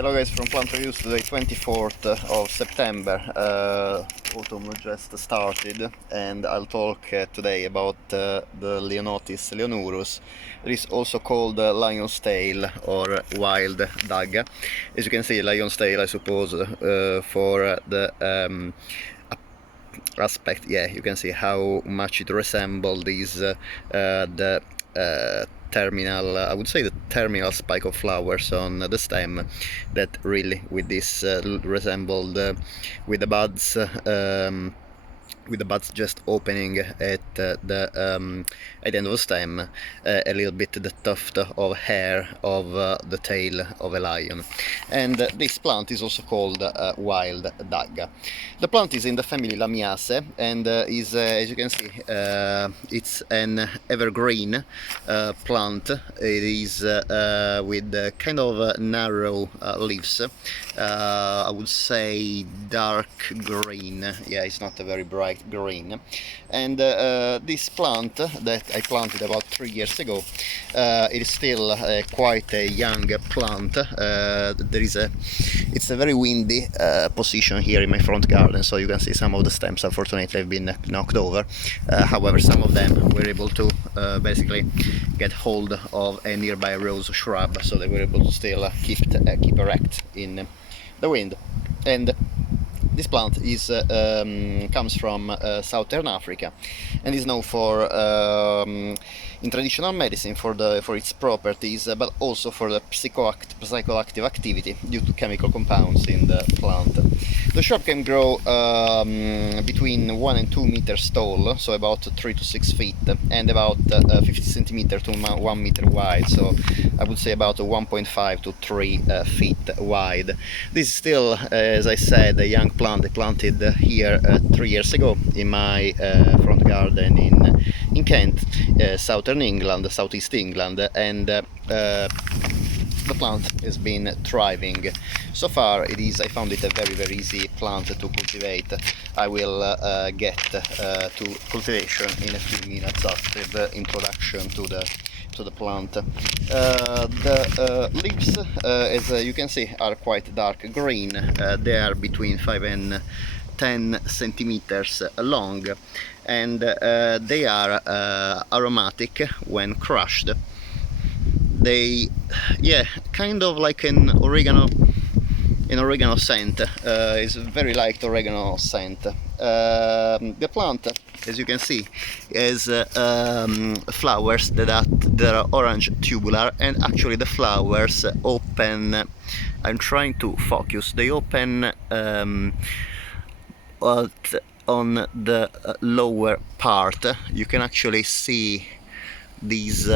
Hello guys, from Plant Reviews today, 24th of September. Autumn just started, and I'll talk today about the Leonotis leonurus. It is also called lion's tail or wild dagga. As you can see, lion's tail, I suppose, for the aspect. Yeah, you can see how much it resembles these terminal, I would say the terminal spike of flowers on the stem, that really with this resembled with the buds just opening at the end of the stem, a little bit the tuft of hair of the tail of a lion. And this plant is also called wild dagga. The plant is in the family Lamiaceae and is, as you can see, it's an evergreen plant. It is with kind of narrow leaves. I would say dark green. Yeah, it's not a very bright green. And this plant that I planted about 3 years ago, it is still quite a young plant. It's a very windy position here in my front garden, so you can see some of the stems unfortunately have been knocked over. However, some of them were able to basically get hold of a nearby rose shrub, so they were able to still keep erect in the wind. And this plant is comes from southern Africa and is known for in traditional medicine for its properties, but also for the psychoactive activity due to chemical compounds in the plant. The shrub can grow between 1 and 2 meters tall, so about 3 to 6 feet, and about 50 centimeters to 1 meter wide, so I would say about 1.5 to 3 feet wide. This is still, as I said, a young plant. I planted here 3 years ago in my front garden in Kent, southern England, southeast England, and the plant has been thriving. So far I found it a very easy plant to cultivate. I will get to cultivation in a few minutes after the introduction to the plant. The leaves, as you can see, are quite dark green. They are between 5 and 10 centimeters long, and they are aromatic when crushed. They, yeah, kind of like an oregano scent. It's very light oregano scent. The plant, as you can see, has flowers that are orange tubular, and actually the flowers open, I'm trying to focus, they open on the lower part. You can actually see these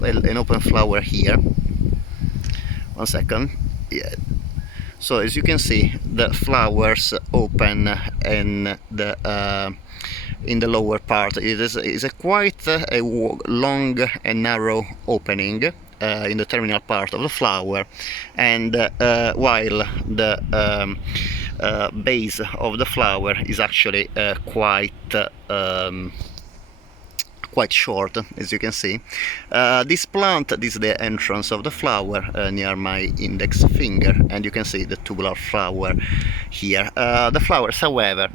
an open flower here. One second. Yeah. So as you can see, the flowers open in the lower part. It is a quite a long and narrow opening in the terminal part of the flower, and while the base of the flower is actually quite short, as you can see. This is the entrance of the flower near my index finger, and you can see the tubular flower here. The flowers, however,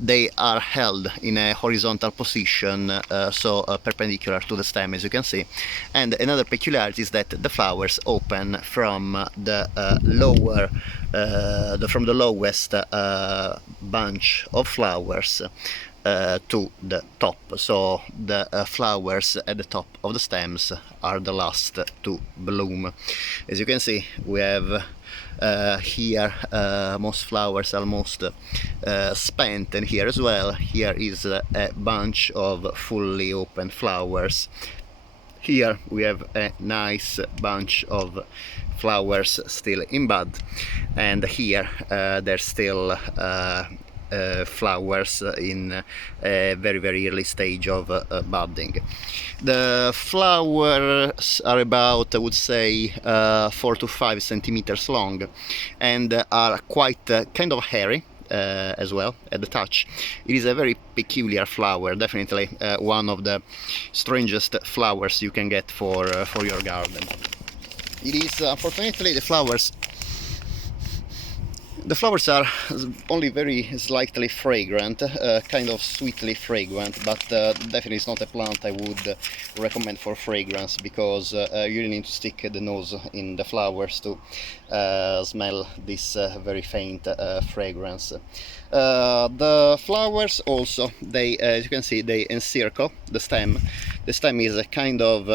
they are held in a horizontal position, so perpendicular to the stem, as you can see. And another peculiarity is that the flowers open from the lowest bunch of flowers to the top, so the flowers at the top of the stems are the last to bloom. As you can see, we have here most flowers almost spent, and here as well. Here is a bunch of fully open flowers. Here we have a nice bunch of flowers still in bud, and here there's still flowers in a very early stage of budding. The flowers are about, I would say, 4 to 5 centimeters long, and are quite kind of hairy as well at the touch. It is a very peculiar flower, definitely one of the strangest flowers you can get for your garden. It is, unfortunately, the flowers The flowers are only very slightly fragrant, kind of sweetly fragrant, but definitely it's not a plant I would recommend for fragrance, because you really need to stick the nose in the flowers to smell this very faint fragrance. The flowers also, they, as you can see, they encircle the stem. The stem is a kind of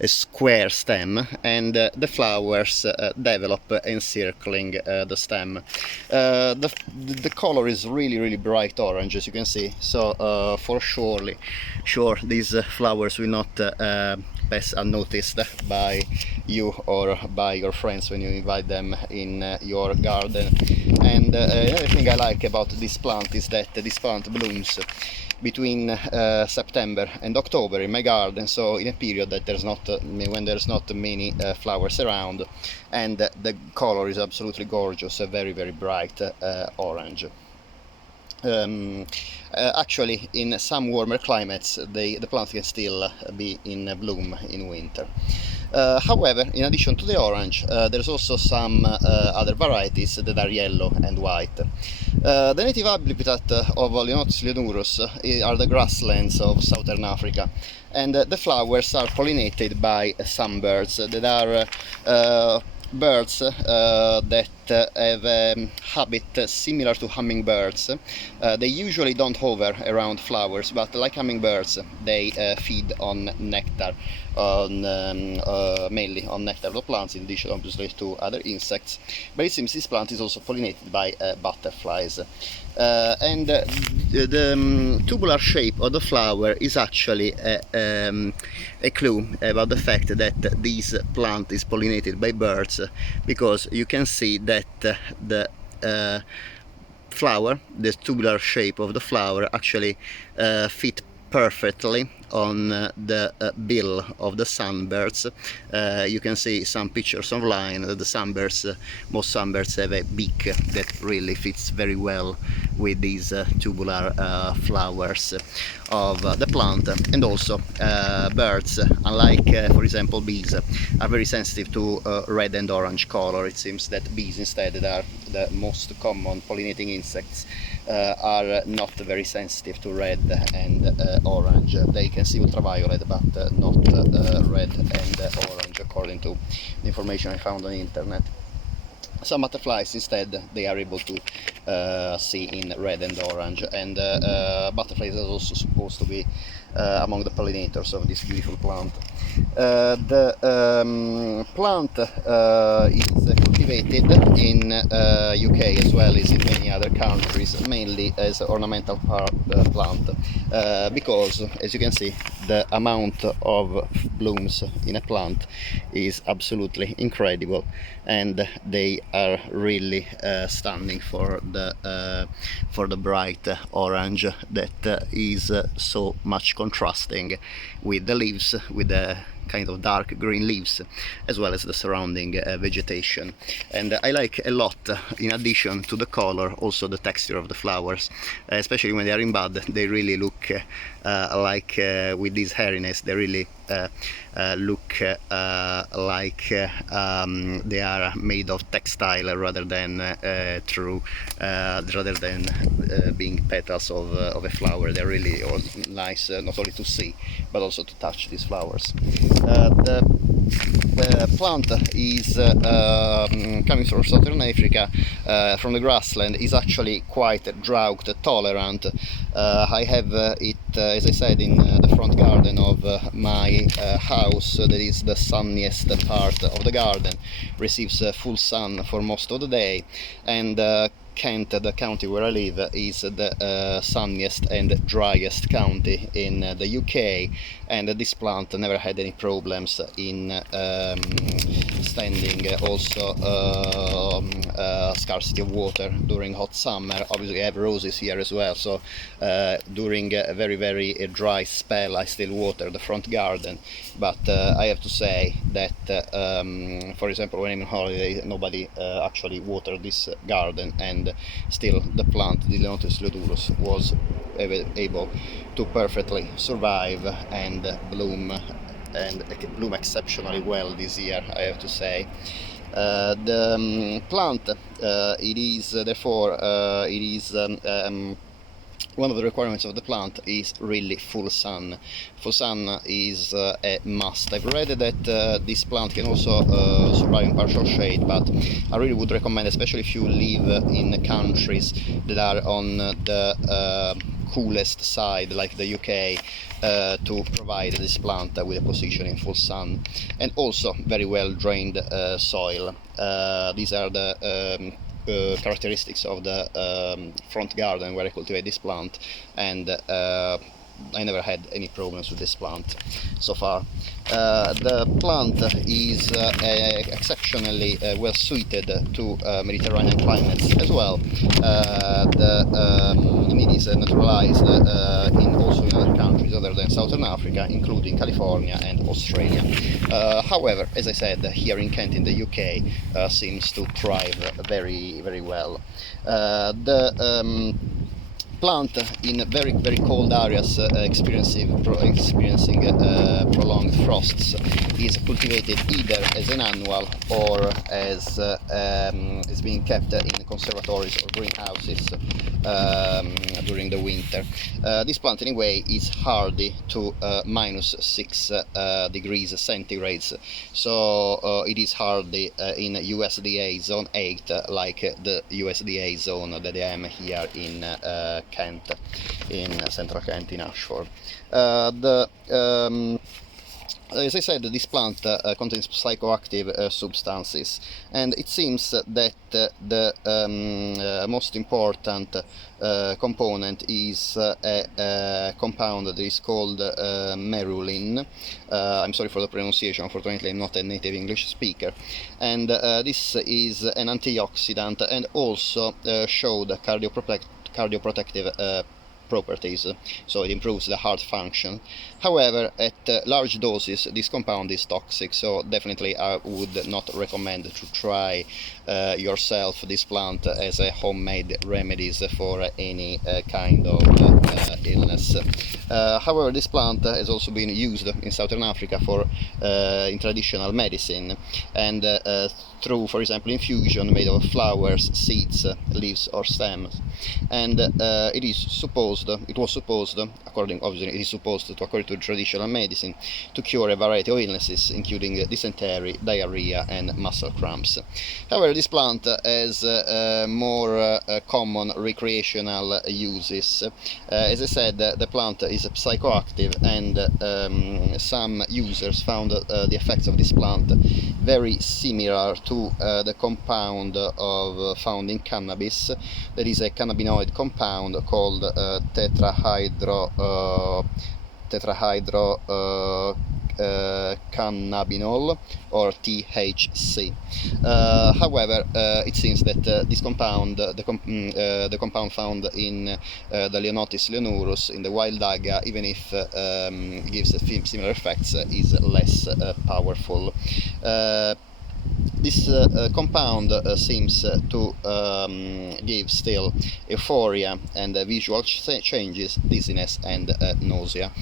a square stem, and the flowers develop encircling the stem. The color is really bright orange, as you can see, so for sure these flowers will not pass unnoticed by you or by your friends when you invite them in your garden. And another thing I like about this plant is that this plant blooms between September and October in my garden, so in a period that there's not when there's not many flowers around, and the color is absolutely gorgeous, a very bright orange. Actually, in some warmer climates the plant can still be in bloom in winter. However, in addition to the orange, there's also some other varieties that are yellow and white. The native habitat of Leonotis leonurus are the grasslands of southern Africa, and the flowers are pollinated by some birds that are birds that have a habit similar to hummingbirds. They usually don't hover around flowers, but like hummingbirds, they feed on nectar, mainly on nectar of plants, in addition obviously to other insects. But it seems this plant is also pollinated by butterflies. And the tubular shape of the flower is actually a clue about the fact that this plant is pollinated by birds, because you can see that the flower, the tubular shape of the flower, actually fit perfectly on the bill of the sunbirds. You can see some pictures online that the sunbirds, most sunbirds have a beak that really fits very well with these tubular flowers of the plant. And also birds, unlike for example bees, are very sensitive to red and orange color. It seems that bees, instead, that are the most common pollinating insects, are not very sensitive to red and orange. They can see ultraviolet, but not red and orange, according to the information I found on the internet. Some butterflies, instead, they are able to see in red and orange, and butterflies are also supposed to be among the pollinators of this beautiful plant. The plant is cultivated in UK as well as in many other countries, mainly as ornamental plant, because, as you can see, the amount of blooms in a plant is absolutely incredible, and they are really stunning for the bright orange that is so much contrasting with the leaves, with the kind of dark green leaves, as well as the surrounding vegetation. And I like a lot, in addition to the color, also the texture of the flowers, especially when they are in bud. They really look like, with this hairiness, they really look like they are made of textile rather than being petals of a flower. They're really nice, not only to see but also to touch these flowers. The plant is coming from southern Africa, from the grassland, is actually quite drought tolerant. I have it, as I said, in the front garden of my house, that is the sunniest part of the garden, receives full sun for most of the day, and Kent, the county where I live, is the sunniest and driest county in the UK, and this plant never had any problems in standing also scarcity of water during hot summer. Obviously I have roses here as well, so during a very dry spell I still water the front garden, but I have to say that for example, when I'm on holiday, nobody actually watered this garden, and still the plant, the Leonotis leonurus, was able to perfectly survive and bloom exceptionally well this year, I have to say. The plant, it is therefore it is one of the requirements of the plant is really full sun. Full sun is a must. I've read that this plant can also survive in partial shade, but I really would recommend, especially if you live in countries that are on the coolest side, like the UK, to provide this plant with a position in full sun, and also very well drained soil. These are the characteristics of the front garden where I cultivate this plant, and I never had any problems with this plant so far. The plant is exceptionally well suited to Mediterranean climates as well. It is naturalized also in other countries other than Southern Africa, including California and Australia. However, as I said, here in Kent in the UK seems to thrive very, very well. The plant in very, very cold areas experiencing prolonged frosts is cultivated either as an annual or as is being kept in conservatories or greenhouses during the winter. This plant anyway is hardy to -6 degrees centigrade, so it is hardy in USDA zone 8, like the USDA zone that I am here in Kent, in central Kent, in Ashford. As I said, this plant contains psychoactive substances, and it seems that the most important component is a compound that is called merulin. I'm sorry for the pronunciation, unfortunately I'm not a native English speaker. And this is an antioxidant and also showed cardioprotective properties, so it improves the heart function. However, at large doses this compound is toxic, so definitely I would not recommend to try yourself this plant as a homemade remedies for any kind of illness. However, this plant has also been used in Southern Africa for in traditional medicine, and through, for example, infusion made of flowers, seeds, leaves or stems. And it was supposed, according to traditional medicine, to cure a variety of illnesses, including dysentery, diarrhea and muscle cramps. However, this plant has more common recreational uses. As I said, the plant is psychoactive, and some users found the effects of this plant very similar to the compound found in cannabis. There is a cannabinoid compound called tetrahydrocannabinol, or THC. However, it seems that this compound, the compound found in the Leonotis leonurus in the wild dagga, even if it gives similar effects, is less powerful. This compound seems to give still euphoria and visual changes, dizziness and nausea.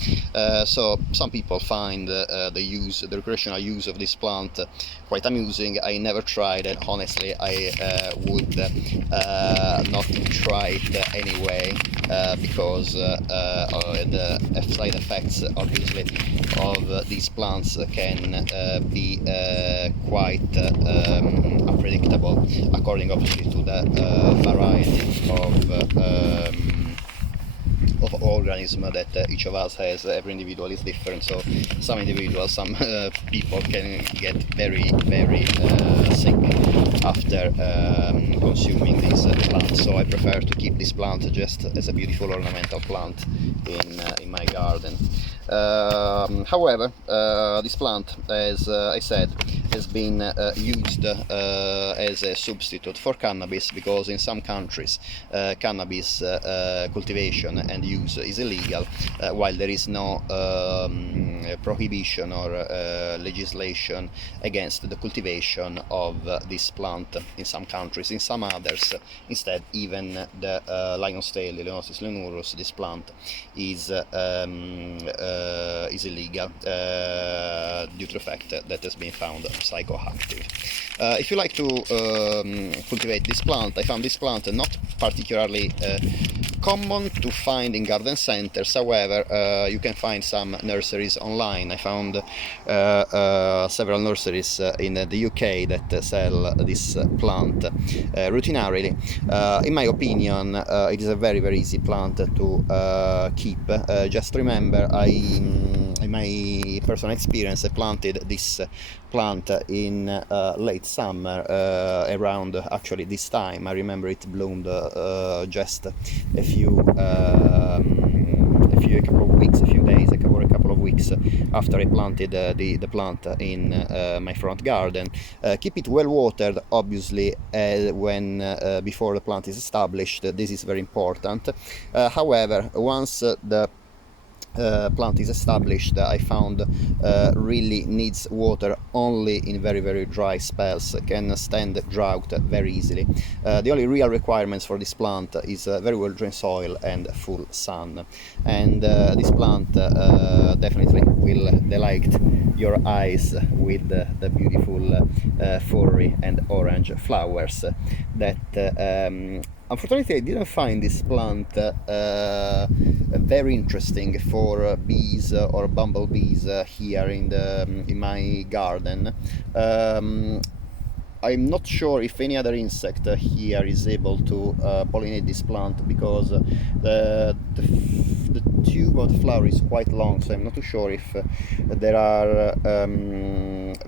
So some people find the recreational use of this plant quite amusing. I never tried, and honestly I would not try it anyway, because the side effects obviously of these plants can be quite unpredictable, according obviously to the variety of organism that each of us has. Every individual is different, so some people can get very, very sick after consuming these plants. So I prefer to keep this plant just as a beautiful ornamental plant in my garden. However, this plant, as I said, has been used as a substitute for cannabis, because in some countries cannabis cultivation and use is illegal, while there is no prohibition or legislation against the cultivation of this plant in some countries. In some others, instead, even the lion's tail, Leonotis leonurus, this plant is illegal due to the fact that it has been found psychoactive. If you like to cultivate this plant, I found this plant not particularly common to find in garden centers. However, you can find some nurseries online. I found several nurseries in the UK that sell this plant routinarily. In my opinion, it is a very easy plant to keep. Just remember, in my personal experience, I planted this plant in late summer, around actually this time. I remember it bloomed just a couple of weeks, a few days, a couple of weeks after I planted the plant in my front garden. Keep it well watered, obviously, when before the plant is established. This is very important. However, once the plant is established, I found really needs water only in very dry spells, can stand drought very easily. The only real requirements for this plant is very well drained soil and full sun, and this plant definitely will delight your eyes with the beautiful furry and orange flowers that unfortunately, I didn't find this plant very interesting for bees or bumblebees here in my garden. I'm not sure if any other insect here is able to pollinate this plant, because the tube of the flower is quite long, so I'm not too sure if there are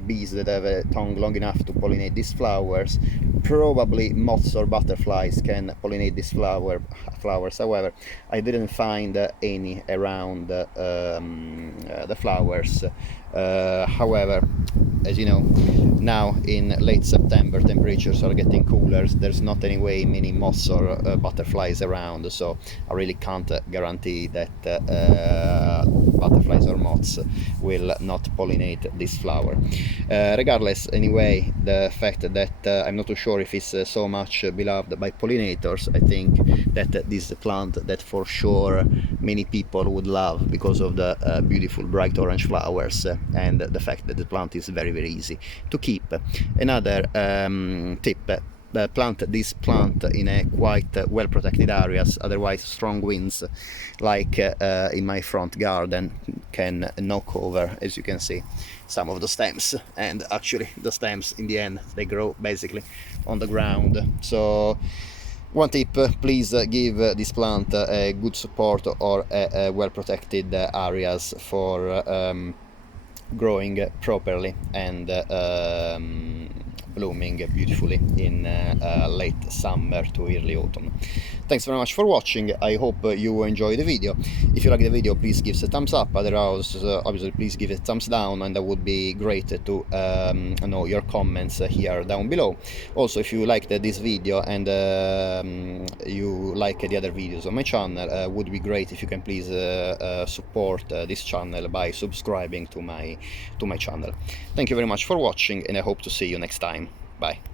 bees that have a tongue long enough to pollinate these flowers. Probably moths or butterflies can pollinate these flowers. However, I didn't find any around the flowers. However, as you know, now in late September temperatures are getting cooler. There's not any way many moths or butterflies around, so I really can't guarantee that butterflies or moths will not pollinate this flower. Regardless, anyway, the fact that I'm not too sure if it's so much beloved by pollinators, I think that this is a plant that for sure many people would love because of the beautiful bright orange flowers and the fact that the plant is very easy to keep. Another tip: plant this plant in a quite well protected areas, otherwise strong winds like in my front garden can knock over, as you can see, some of the stems, and actually the stems in the end they grow basically on the ground. So one tip: please give this plant a good support or a well protected areas for growing properly and blooming beautifully in late summer to early autumn. Thanks very much for watching. I hope you enjoy the video. If you like the video, please give it a thumbs up. Otherwise, obviously, please give it a thumbs down, and that would be great to know your comments here down below. Also, if you liked this video and you like the other videos on my channel, would be great if you can please support this channel by subscribing to my channel. Thank you very much for watching, and I hope to see you next time. Bye.